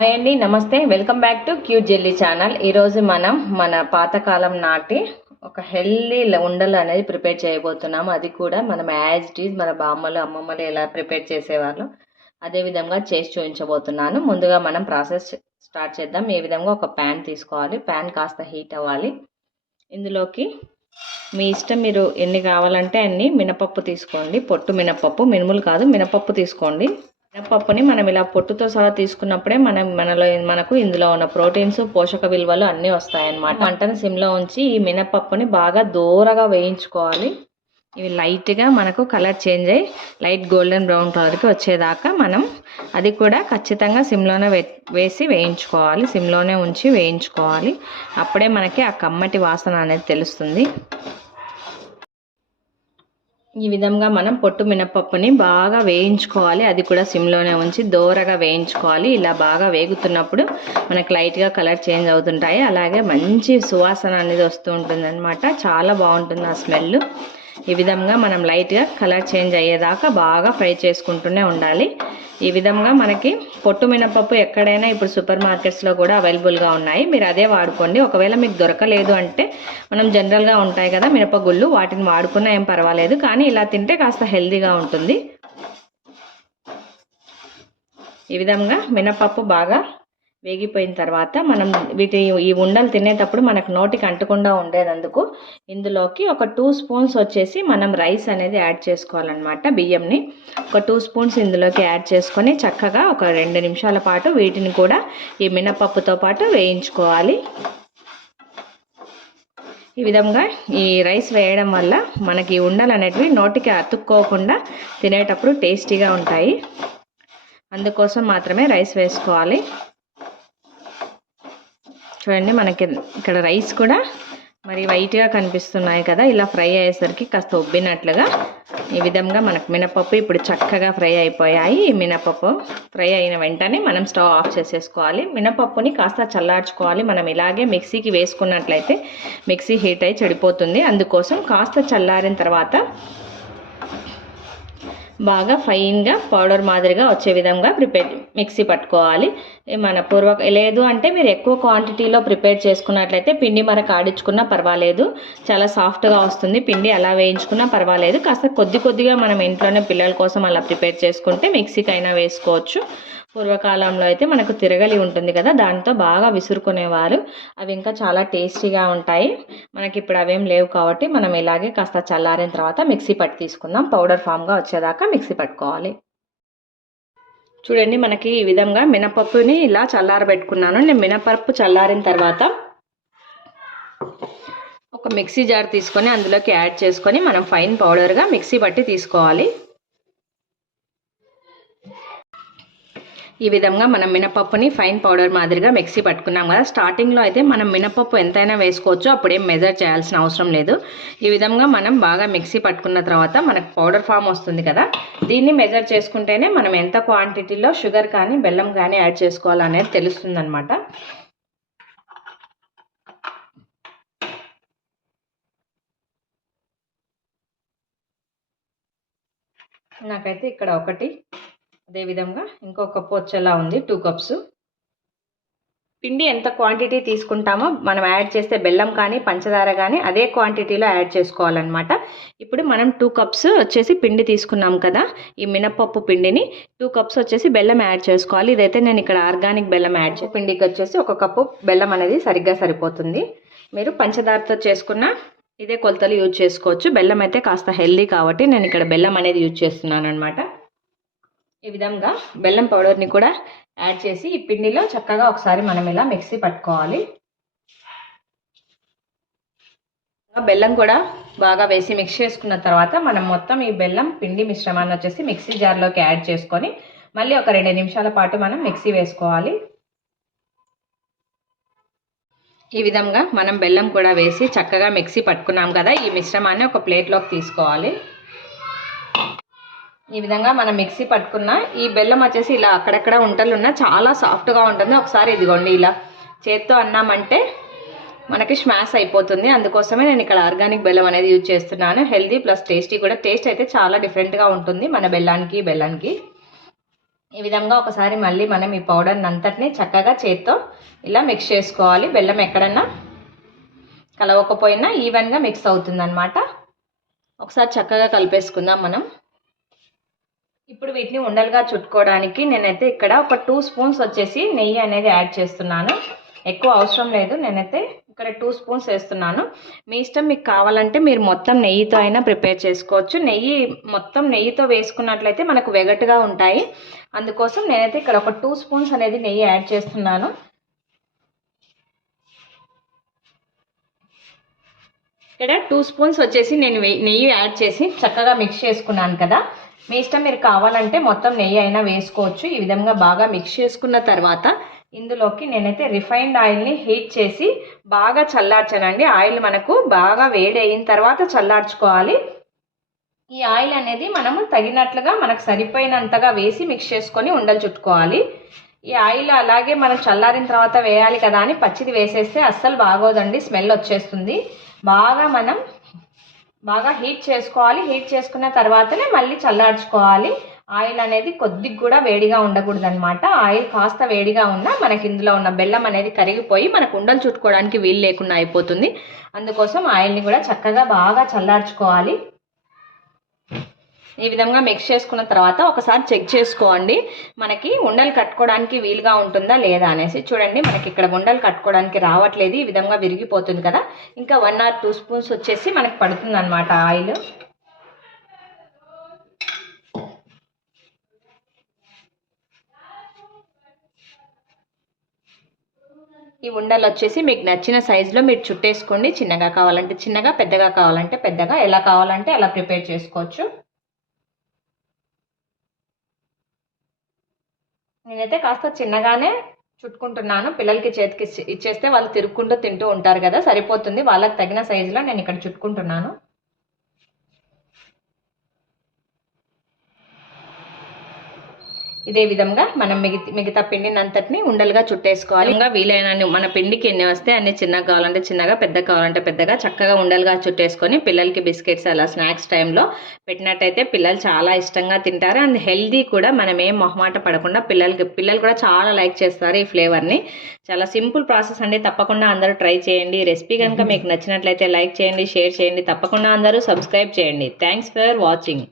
Hi అండి నమస్తే. Welcome back to cute jelly channel. ఈరోజు మనం మన పాతకాలం నాటి ఒక హెల్దీ ఉండలు అనేది ప్రిపేర్ చేయబోతున్నాము అది కూడా మనం యాజ్ ఇట్ ఈజ్ మన బామ్మలు అమ్మమ్మలు ఎలా ప్రిపేర్ చేసేవాళ్ళు అదే విధంగా చేసి చూపించబోతున్నాను. ముందుగా మనం ప్రాసెస్ స్టార్ట్ చేద్దాం. ఏ విధంగా ఒక ప్యాన్ తీసుకోవాలి. ప్యాన్ కాస్త హీట్ అవ్వాలి. ఇందులోకి మీ ఇష్టం మీరు ఎన్ని కావాలంటే అన్ని మినపప్పు తీసుకోండి. పొట్టు మినపప్పు మినుములు కాదు మినపప్పు తీసుకోండి. మినపప్పుని మనం ఇలా పొట్టుతో సహా తీసుకున్నప్పుడే మనం మనలో మనకు ఇందులో ఉన్న ప్రోటీన్స్ పోషక విలువలు అన్నీ వస్తాయన్నమాట. మంటను సిమ్లో ఉంచి ఈ మినపప్పుని బాగా దూరగా వేయించుకోవాలి. ఇవి లైట్గా మనకు కలర్ చేంజ్ అయ్యి లైట్ గోల్డెన్ బ్రౌన్ కలర్కి వచ్చేదాకా మనం అది కూడా ఖచ్చితంగా సిమ్లోనే వే వేసి వేయించుకోవాలి. సిమ్లోనే ఉంచి వేయించుకోవాలి. అప్పుడే మనకి ఆ కమ్మటి వాసన అనేది తెలుస్తుంది. ఈ విధంగా మనం పొట్టు మినపప్పుని బాగా వేయించుకోవాలి. అది కూడా సిమ్లోనే ఉంచి దోరగా వేయించుకోవాలి. ఇలా బాగా వేగుతున్నప్పుడు మనకు లైట్గా కలర్ చేంజ్ అవుతుంటాయి. అలాగే మంచి సువాసన అనేది వస్తూ ఉంటుంది చాలా బాగుంటుంది ఆ స్మెల్ ఈ విధంగా మనం లైట్గా కలర్ చేంజ్ అయ్యేదాకా బాగా ఫ్రై చేసుకుంటూనే ఉండాలి. ఈ విధంగా మనకి పొట్టు మినపప్పు ఎక్కడైనా ఇప్పుడు సూపర్ మార్కెట్స్లో కూడా అవైలబుల్గా ఉన్నాయి. మీరు అదే వాడుకోండి. ఒకవేళ మీకు దొరకలేదు అంటే మనం జనరల్గా ఉంటాయి కదా మినపగుళ్ళు వాటిని వాడుకున్నా ఏం పర్వాలేదు. కానీ ఇలా తింటే కాస్త హెల్దీగా ఉంటుంది. ఈ విధంగా మినపప్పు బాగా వేగిపోయిన తర్వాత మనం వీటి ఈ ఉండలు తినేటప్పుడు మనకు నోటికి అంటకుండా ఉండేందుకు ఇందులోకి ఒక టూ స్పూన్స్ వచ్చేసి మనం రైస్ అనేది యాడ్ చేసుకోవాలన్నమాట బియ్యంని. ఒక టూ స్పూన్స్ ఇందులోకి యాడ్ చేసుకొని చక్కగా ఒక రెండు నిమిషాల పాటు వీటిని కూడా ఈ మినపప్పుతో పాటు వేయించుకోవాలి. ఈ విధంగా ఈ రైస్ వేయడం వల్ల మనకి ఉండలు అనేటివి నోటికి అతుక్కోకుండా తినేటప్పుడు టేస్టీగా ఉంటాయి. అందుకోసం మాత్రమే రైస్ వేసుకోవాలి. చూడండి మనకి ఇక్కడ రైస్ కూడా మరి వైట్గా కనిపిస్తున్నాయి కదా. ఇలా ఫ్రై అయ్యేసరికి కాస్త ఉబ్బినట్లుగా ఈ విధంగా మనకు మినపప్పు ఇప్పుడు చక్కగా ఫ్రై అయిపోయాయి. ఈ మినపప్పు ఫ్రై అయిన వెంటనే మనం స్టవ్ ఆఫ్ చేసేసుకోవాలి. మినపప్పుని కాస్త చల్లార్చుకోవాలి. మనం ఇలాగే మిక్సీకి వేసుకున్నట్లయితే మిక్సీ హీట్ అయి చెడిపోతుంది. అందుకోసం కాస్త చల్లారిన తర్వాత బాగా ఫైన్గా పౌడర్ మాదిరిగా వచ్చే విధంగా ప్రిపేర్ మిక్సీ పట్టుకోవాలి. మన పూర్వ లేదు అంటే మీరు ఎక్కువ క్వాంటిటీలో ప్రిపేర్ చేసుకున్నట్లయితే పిండి మరక ఆడించుకున్నా పర్వాలేదు. చాలా సాఫ్ట్గా వస్తుంది. పిండి అలా వేయించుకున్నా పర్వాలేదు. కాస్త కొద్ది కొద్దిగా మనం ఇంట్లోనే పిల్లల కోసం అలా ప్రిపేర్ చేసుకుంటే మిక్సీకైనా వేసుకోవచ్చు. పూర్వకాలంలో అయితే మనకు తిరగలి ఉంటుంది కదా దాంతో బాగా విసురుకునేవారు. అవి ఇంకా చాలా టేస్టీగా ఉంటాయి. మనకి ఇప్పుడు అవేం లేవు కాబట్టి మనం ఇలాగే కాస్త చల్లారిన తర్వాత మిక్సీ పట్టి తీసుకుందాం. పౌడర్ ఫామ్గా వచ్చేదాకా మిక్సీ పట్టుకోవాలి. చూడండి మనకి ఈ విధంగా మినపప్పుని ఇలా చల్లారబెట్టుకున్నాను. నేను మినపప్పు చల్లారిన తర్వాత ఒక మిక్సీ జార్ తీసుకొని అందులోకి యాడ్ చేసుకొని మనం ఫైన్ పౌడర్గా మిక్సీ పట్టి తీసుకోవాలి. ఈ విధంగా మనం మినపప్పుని ఫైన్ పౌడర్ మాదిరిగా మిక్సీ పట్టుకున్నాం కదా. స్టార్టింగ్లో అయితే మనం మినపప్పు ఎంతైనా వేసుకోవచ్చు. అప్పుడేం మెజర్ చేయాల్సిన అవసరం లేదు. ఈ విధంగా మనం బాగా మిక్సీ పట్టుకున్న తర్వాత మనకు పౌడర్ ఫామ్ వస్తుంది కదా. దీన్ని మెజర్ చేసుకుంటేనే మనం ఎంత క్వాంటిటీలో షుగర్ కానీ బెల్లం కానీ యాడ్ చేసుకోవాలనేది తెలుస్తుంది అనమాట నాకైతే ఇక్కడ ఒకటి. అదేవిధంగా ఇంకో కప్పు వచ్చేలా ఉంది టూ కప్స్ పిండి ఎంత క్వాంటిటీ తీసుకుంటామో మనం యాడ్ చేస్తే బెల్లం కానీ పంచదార కానీ అదే క్వాంటిటీలో యాడ్ చేసుకోవాలన్నమాట. ఇప్పుడు మనం టూ కప్స్ వచ్చేసి పిండి తీసుకున్నాం కదా ఈ మినపప్పు పిండిని టూ కప్స్ వచ్చేసి బెల్లం యాడ్ చేసుకోవాలి. ఇదైతే నేను ఇక్కడ ఆర్గానిక్ బెల్లం యాడ్ చేసి పిండికి వచ్చేసి ఒక కప్పు బెల్లం అనేది సరిగ్గా సరిపోతుంది. మీరు పంచదారతో చేసుకున్న ఇదే కొలతలు యూజ్ చేసుకోవచ్చు. బెల్లం అయితే కాస్త హెల్దీ కాబట్టి నేను ఇక్కడ బెల్లం అనేది యూజ్ చేస్తున్నాను అనమాట ఈ విధంగా బెల్లం పౌడర్ని కూడా యాడ్ చేసి ఈ పిండిలో చక్కగా ఒకసారి మనం ఇలా మిక్సీ పట్టుకోవాలి. బెల్లం కూడా బాగా వేసి మిక్స్ చేసుకున్న తర్వాత మనం మొత్తం ఈ బెల్లం పిండి మిశ్రమాన్ని వచ్చేసి మిక్సీ జార్లోకి యాడ్ చేసుకొని మళ్ళీ ఒక రెండు నిమిషాల పాటు మనం మిక్సీ వేసుకోవాలి. ఈ విధంగా మనం బెల్లం కూడా వేసి చక్కగా మిక్సీ పట్టుకున్నాం కదా ఈ మిశ్రమాన్ని ఒక ప్లేట్లోకి తీసుకోవాలి. ఈ విధంగా మనం మిక్సీ పట్టుకున్న ఈ బెల్లం వచ్చేసి ఇలా అక్కడక్కడ ఉంటలు ఉన్న చాలా సాఫ్ట్గా ఉంటుంది. ఒకసారి ఇదిగోండి ఇలా చేత్తో అన్నామంటే మనకి స్మాష్ అయిపోతుంది. అందుకోసమే నేను ఇక్కడ ఆర్గానిక్ బెల్లం అనేది యూజ్ చేస్తున్నాను. హెల్దీ ప్లస్ టేస్టీ కూడా. టేస్ట్ అయితే చాలా డిఫరెంట్గా ఉంటుంది మన బెల్లానికి బెల్లానికి ఈ విధంగా ఒకసారి మళ్ళీ మనం ఈ పౌడర్ని అంతటిని చక్కగా చేత్తో ఇలా మిక్స్ చేసుకోవాలి. బెల్లం ఎక్కడన్నా కలవకపోయినా ఈవెన్గా మిక్స్ అవుతుందన్నమాట. ఒకసారి చక్కగా కలిపేసుకుందాం మనం. ఇప్పుడు వీటిని ఉండలుగా చుట్టుకోవడానికి నేనైతే ఇక్కడ ఒక టూ స్పూన్స్ వచ్చేసి నెయ్యి అనేది యాడ్ చేస్తున్నాను. ఎక్కువ అవసరం లేదు నేనైతే ఇక్కడ టూ స్పూన్స్ వేస్తున్నాను. మీ ఇష్టం మీకు కావాలంటే మీరు మొత్తం నెయ్యితో అయినా ప్రిపేర్ చేసుకోవచ్చు. నెయ్యి మొత్తం నెయ్యితో వేసుకున్నట్లయితే మనకు వెగటుగా ఉంటాయి. అందుకోసం నేనైతే ఇక్కడ ఒక టూ స్పూన్స్ అనేది నెయ్యి యాడ్ చేస్తున్నాను. ఇక్కడ టూ స్పూన్స్ వచ్చేసి నేను నెయ్యి యాడ్ చేసి చక్కగా మిక్స్ చేసుకున్నాను కదా. మీ ఇష్టం మీరు కావాలంటే మొత్తం నెయ్యి అయినా వేసుకోవచ్చు. ఈ విధంగా బాగా మిక్స్ చేసుకున్న తర్వాత ఇందులోకి నేనైతే రిఫైన్డ్ ఆయిల్ని హీట్ చేసి బాగా చల్లార్చానండి. ఆయిల్ మనకు బాగా వేడి అయిన తర్వాత చల్లార్చుకోవాలి. ఈ ఆయిల్ అనేది మనము తగినట్లుగా మనకు సరిపోయినంతగా వేసి మిక్స్ చేసుకొని ఉండలు చుట్టుకోవాలి. ఈ ఆయిల్ అలాగే మనం చల్లారిన తర్వాత వేయాలి కదా అని పచ్చిది వేసేస్తే అస్సలు బాగోదండి. స్మెల్ వచ్చేస్తుంది. బాగా మనం బాగా హీట్ చేసుకోవాలి. హీట్ చేసుకున్న తర్వాతనే మళ్ళీ చల్లార్చుకోవాలి. ఆయిల్ అనేది కొద్దిగా కూడా వేడిగా ఉండకూడదు అనమాట ఆయిల్ కాస్త వేడిగా ఉన్నా మనకి ఇందులో ఉన్న బెల్లం అనేది కరిగిపోయి మనకు ఉండలు చుట్టుకోవడానికి వీలు లేకుండా అయిపోతుంది. అందుకోసం ఆయిల్ని కూడా చక్కగా బాగా చల్లార్చుకోవాలి. ఈ విధంగా మిక్స్ చేసుకున్న తర్వాత ఒకసారి చెక్ చేసుకోండి. మనకి ఉండలు కట్టుకోవడానికి వీలుగా ఉంటుందా లేదా అనేసి. చూడండి మనకి ఇక్కడ ఉండలు కట్టుకోవడానికి రావట్లేదు. ఈ విధంగా విరిగిపోతుంది కదా. ఇంకా వన్ ఆర్ టూ స్పూన్స్ వచ్చేసి మనకి పడుతుంది అనమాట ఆయిల్. ఈ ఉండలు వచ్చేసి మీకు నచ్చిన సైజులో మీరు చుట్టేసుకోండి. చిన్నగా కావాలంటే చిన్నగా పెద్దగా కావాలంటే పెద్దగా. ఎలా కావాలంటే అలా ప్రిపేర్ చేసుకోవచ్చు. నేనైతే కాస్త చిన్నగానే చుట్టుకుంటున్నాను. పిల్లలకి చేతికి ఇచ్చేస్తే వాళ్ళు తిరుక్కుంటూ తింటూ ఉంటారు కదా సరిపోతుంది. వాళ్ళకి తగిన సైజులో నేను ఇక్కడ చుట్టుకుంటున్నాను. ఇదే విధంగా మనం మిగతా మిగతా పిండిని అంతటిని ఉండలుగా చుట్టేసుకోవాలి. ఇంకా వీలైన మన పిండికి ఎన్ని వస్తే అన్ని చిన్నగా కావాలంటే చిన్నగా పెద్ద కావాలంటే పెద్దగా చక్కగా ఉండలుగా చుట్టేసుకొని పిల్లలకి బిస్కెట్స్ అలా స్నాక్స్ టైంలో పెట్టినట్టయితే పిల్లలు చాలా ఇష్టంగా తింటారు. అండ్ హెల్దీ కూడా మనం ఏం మొహమాట పడకుండా పిల్లలకి పిల్లలు కూడా చాలా లైక్ చేస్తారు ఈ ఫ్లేవర్ని. చాలా సింపుల్ ప్రాసెస్ అండి. తప్పకుండా అందరూ ట్రై చేయండి. రెసిపీ కనుక మీకు నచ్చినట్లయితే లైక్ చేయండి షేర్ చేయండి. తప్పకుండా అందరూ సబ్స్క్రైబ్ చేయండి. Thanks for watching.